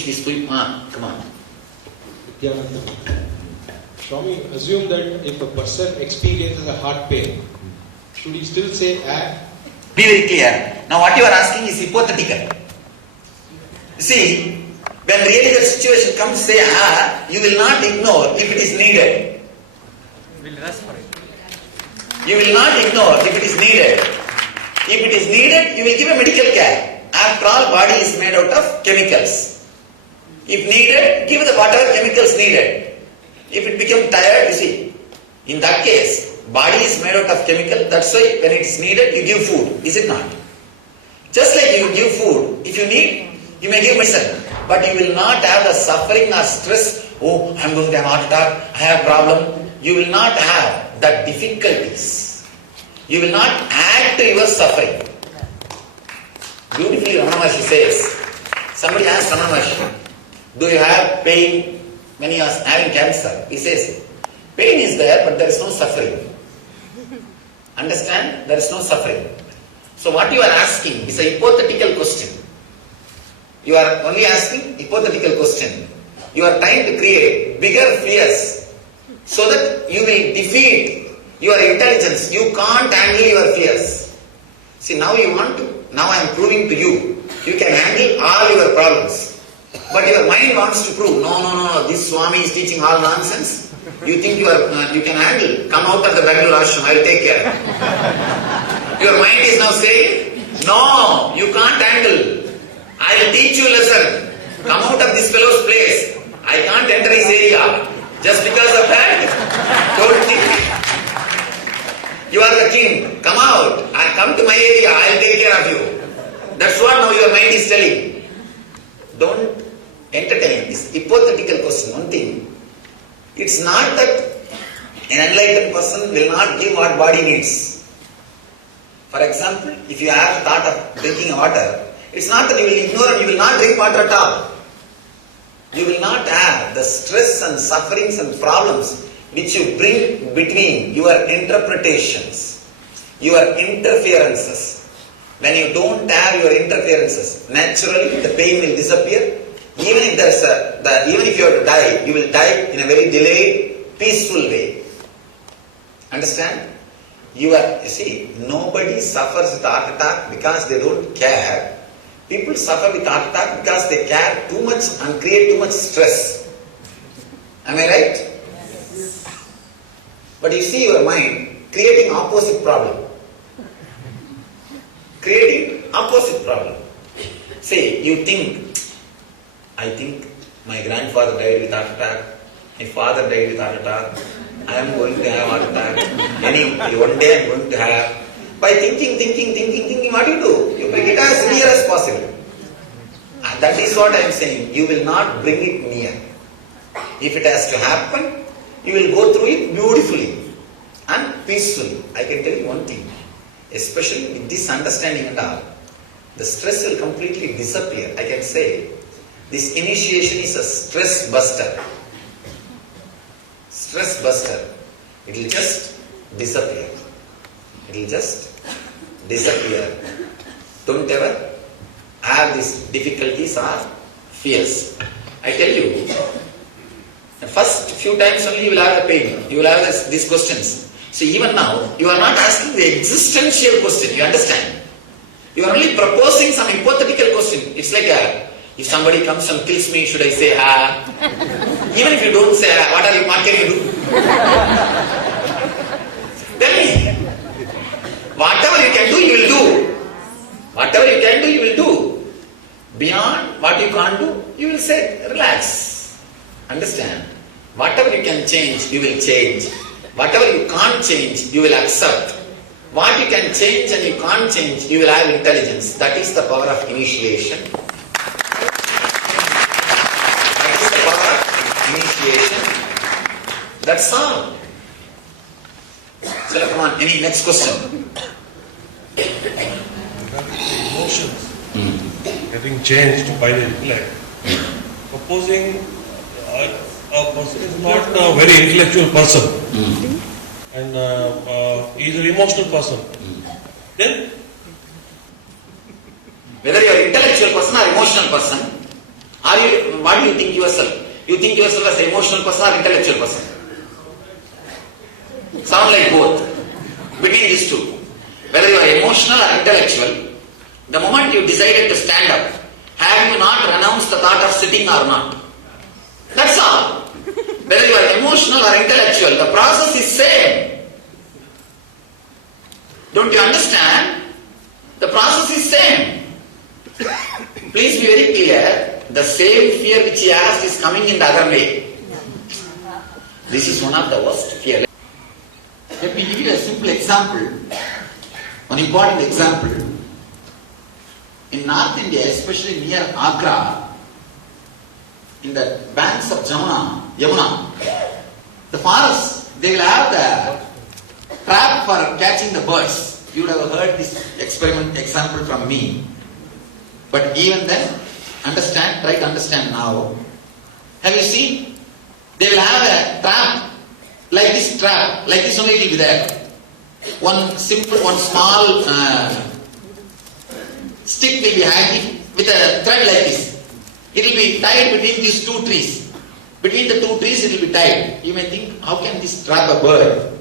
finish this poem. Come on. Swami, assume that if a person experiences a heart pain, should he still say ah? Be very clear. Now what you are asking is hypothetical. See, when really the situation comes, say you will not ignore if it is needed. We'll rest for it. You will not ignore if it is needed. If it is needed, you will give a medical care. After all, body is made out of chemicals. If needed, give the whatever chemicals needed. If it becomes tired, you see, in that case, body is made out of chemical. That's why when it is needed, you give food. Is it not? Just like you give food, if you need, you may give medicine. But you will not have the suffering or stress. Oh, I am going to have a heart attack. I have a problem. You will not have the difficulties. You will not add to your suffering. Beautifully, Ramana Maharshi says, somebody asked Ramana Maharshi, do you have pain when you are having cancer? He says, pain is there, but there is no suffering. Understand? There is no suffering. So what you are asking is a hypothetical question. You are only asking hypothetical question. You are trying to create bigger fears so that you will defeat your intelligence. You can't handle your fears. See, now you want to. Now I am proving to you, you can handle all your problems. But your mind wants to prove, no, this Swami is teaching all nonsense. You think you can handle. Come out of the Bangalore ashram, I will take care. Your mind is now saying, no, you can't handle. I will teach you a lesson. Come out of this fellow's place. I can't enter his area. Just because of that, don't think. You are the king. Come out. I come to my area. I will take care of you. That's what now your mind is telling. Don't entertain this hypothetical question. One thing. It's not that an enlightened person will not give what body needs. For example, if you have thought of drinking water, it's not that you will ignore and you will not drink water at all. You will not have the stress and sufferings and problems which you bring between your interpretations, your interferences. When you don't have your interferences, naturally the pain will disappear. Even if even if you have to die, you will die in a very delayed, peaceful way. Understand? You see, nobody suffers with heart attack because they don't care. People suffer with heart attack because they care too much and create too much stress. Am I right? Yes. But you see your mind creating opposite problem. Creating opposite problem. Say, you think, I think my grandfather died with heart attack, my father died with heart attack, I am going to have heart attack, one day I am going to have. By thinking, what do? You bring it as near as possible. And that is what I am saying. You will not bring it near. If it has to happen, you will go through it beautifully and peacefully. I can tell you one thing. Especially with this understanding and all, the stress will completely disappear. I can say, this initiation is a stress buster. Stress buster. It will just disappear. It will just disappear. Don't ever have these difficulties or fears. I tell you, the first few times only you will have a pain. You will have these questions. So even now, you are not asking the existential question. You understand? You are only proposing some hypothetical question. It's like if somebody comes and kills me, should I say Even if you don't say what can you do? Tell me. Whatever you can do, you will do. Whatever you can do, you will do. Beyond what you can't do, you will say, relax. Understand? Whatever you can change, you will change. Whatever you can't change, you will accept. What you can change and you can't change, you will have intelligence. That is the power of initiation. That is the power of initiation. That's all. So come on, any next question? Emotions getting changed by the intellect. Supposing a person is not a very intellectual person and he is an emotional person, then whether you are intellectual person or emotional person, What do you think yourself? You think yourself as an emotional person or intellectual person? Sound like both. Between these two, whether you are emotional or intellectual, the moment you decided to stand up, have you not renounced the thought of sitting or not? That's all. Whether you are emotional or intellectual, the process is same. Don't you understand? The process is same. Please be very clear. The same fear which he asked is coming in the other way. This is one of the worst fear. Let me give you a simple example. One important example. In North India, especially near Agra, in the banks of Yamuna, the forests, they will have the trap for catching the birds. You would have heard this example from me. But even then, understand, try to understand now. Have you seen? They will have a trap, like this trap, like this only it will be there. One small stick will be hanging with a thread like this. It will be tied between these two trees. Between the two trees it will be tied. You may think, how can this trap a bird?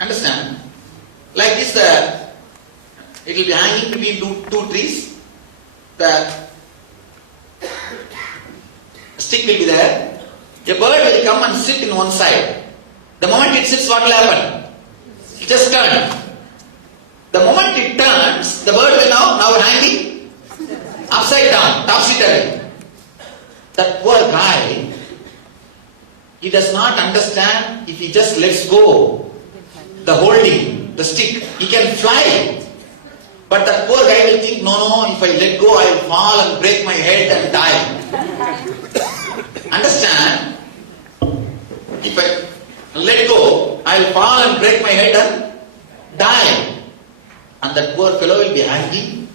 Understand? Like this, it will be hanging between two trees. The stick will be there. A bird will come and sit in one side. The moment it sits, what will happen? It just turns. The moment it turns, the bird will now hanging upside down, topsy-turvy. That poor guy, he does not understand if he just lets go the holding, the stick, he can fly. But that poor guy will think, no, if I let go, I will fall and break my head and die. Understand? If I let go, I will fall and break my head and die. And that poor fellow will be hanging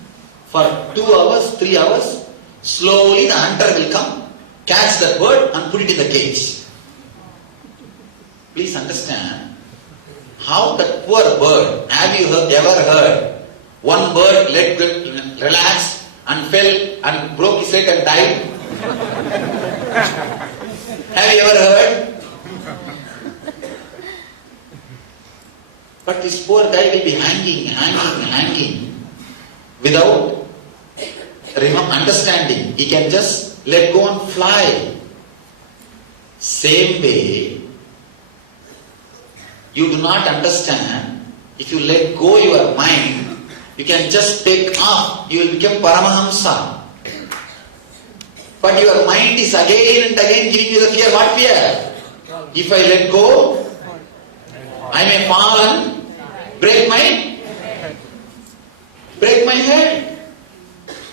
for 2 hours, 3 hours. Slowly the hunter will come, catch that bird and put it in the cage. Please understand how that poor bird, have you ever heard one bird relaxed and fell and broke his leg and died? Have you ever heard? But this poor guy will be hanging without understanding. He can just let go and fly. Same way, you do not understand. If you let go your mind, you can just take off. You will become Paramahamsa. But your mind is again and again giving you the fear. What fear? If I let go, I may fall and break my head.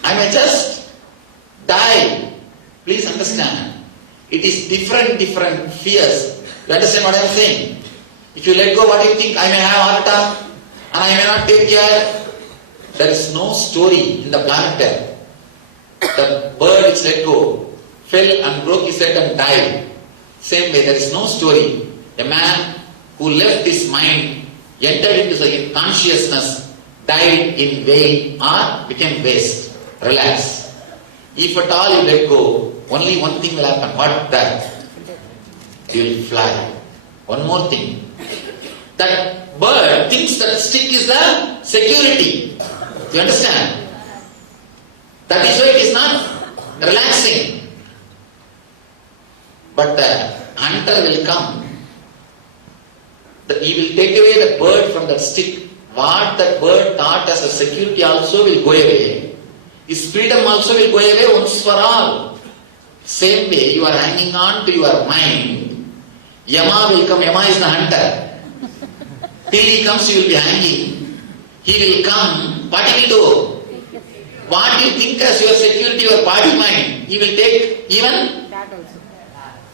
I may just die. Please understand. It is different fears. You understand what I am saying? If you let go, what do you think? I may have heart attack and I may not take care. There is no story in the planet Earth. The bird which let go fell and broke his head and died. Same way, there is no story. A man who left his mind, entered into the consciousness, died in vain or became waste. Relax. If at all you let go, only one thing will happen. What? That? You will fly. One more thing. That bird thinks that stick is the security. You understand? That is why it is not relaxing. But the hunter will come. He will take away the bird from that stick. What that bird thought as a security also will go away. His freedom also will go away once for all. Same way, you are hanging on to your mind. Yama will come. Yama is the hunter. Till he comes, you will be hanging. He will come. What he will do? What you think as your security, your body mind, he will take even That also.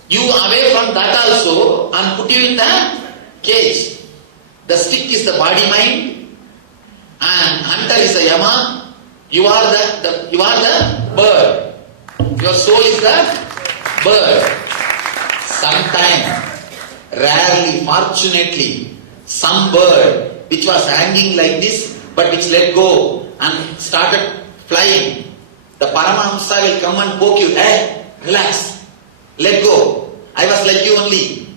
you away from that also and put you in the cage. The stick is the body mind and hunter is the Yama. You are the bird. Your soul is the bird. Sometimes, rarely, fortunately, some bird which was hanging like this, but which let go and started flying. The Paramahamsa will come and poke you. Hey, relax. Let go. I was like you only.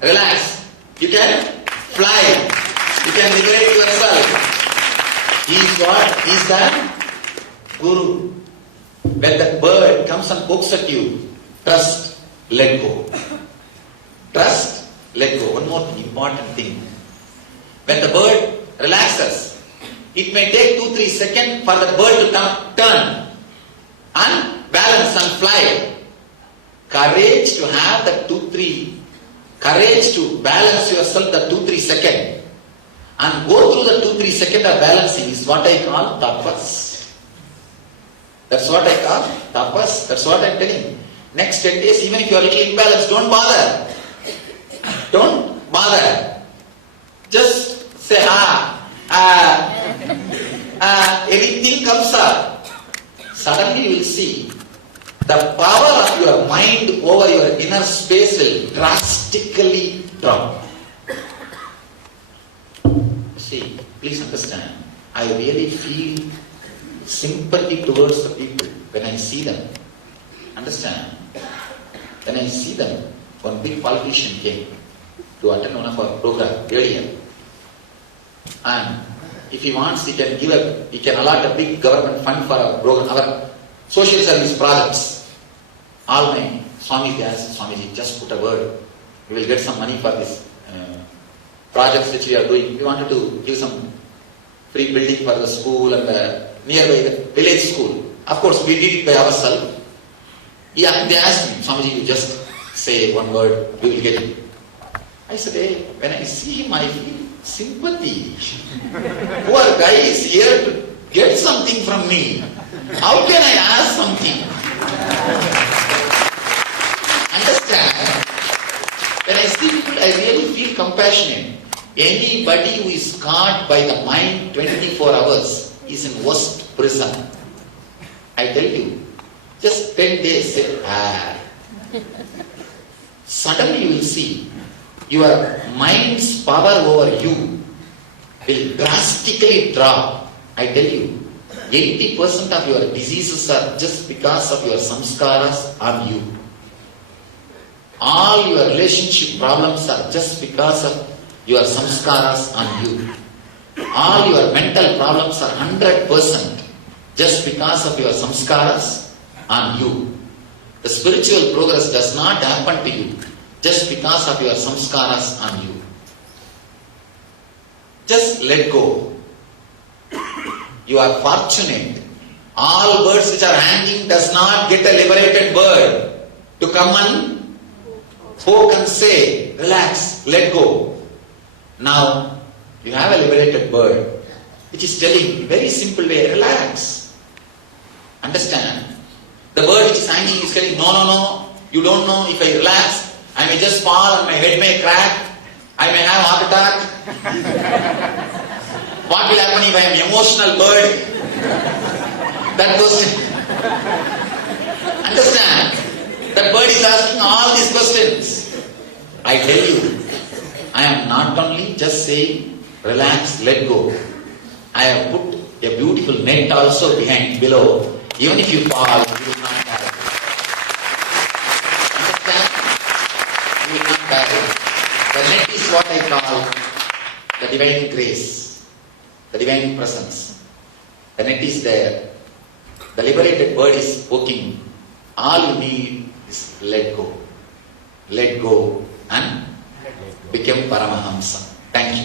Relax. You can fly. You can liberate yourself. He is what? He is the Guru. When that bird comes and pokes at you, trust, let go. Trust, let go. One more important thing. When the bird relaxes, it may take 2-3 seconds for the bird to turn and balance and fly. Courage to have that 2-3, courage to balance yourself the 2-3 seconds and go through the 2-3 seconds of balancing is what I call tapas. That's what I call tapas. That's what I'm telling. Next 10 days, even if you are a little imbalanced, don't bother. Don't bother. Just say, anything comes up. Suddenly you will see the power of your mind over your inner space will drastically drop. See, please understand, I really feel sympathy towards the people when I see them. Understand? When I see them, one big politician came to attend one of our programs earlier. And if he wants, he can allot a big government fund for our program, our social service projects. All my Swamis, they asked, Swamiji, just put a word. We will get some money for this projects which we are doing. We wanted to give some free building for the school and the nearby village school. Of course, we did it by ourselves. Yeah, they asked me, Swamiji, you just say one word, we will get it. I said, hey, when I see him, I feel sympathy. Poor guy is here to get something from me. How can I ask something? Understand? When I see people, I really feel compassionate. Anybody who is caught by the mind 24 hours is in worst prison. I tell you, just 10 days, say, Suddenly you will see your mind's power over you will drastically drop. I tell you, 80% of your diseases are just because of your samskaras on you. All your relationship problems are just because of your samskaras on you. All your mental problems are 100% just because of your samskaras on you. The spiritual progress does not happen to you just because of your samskaras on you. Just let go. You are fortunate. All birds which are hanging does not get a liberated bird to come and poke and say, relax, let go. Now, you have a liberated bird which is telling, very simple way, relax. Understand? The bird which is hanging is telling, no, you don't know, if I relax, I may just fall and my head may crack, I may have heart attack. What will happen if I am emotional bird? That question. Understand? That bird is asking all these questions. I tell you, I am not only just saying, relax, let go. I have put a beautiful net also below. Even if you fall, you will not die. Understand? You will not die. The net is what I call the divine grace, the divine presence. The net is there. The liberated bird is poking. All you need is let go. Let go and become Paramahamsa. Thank you.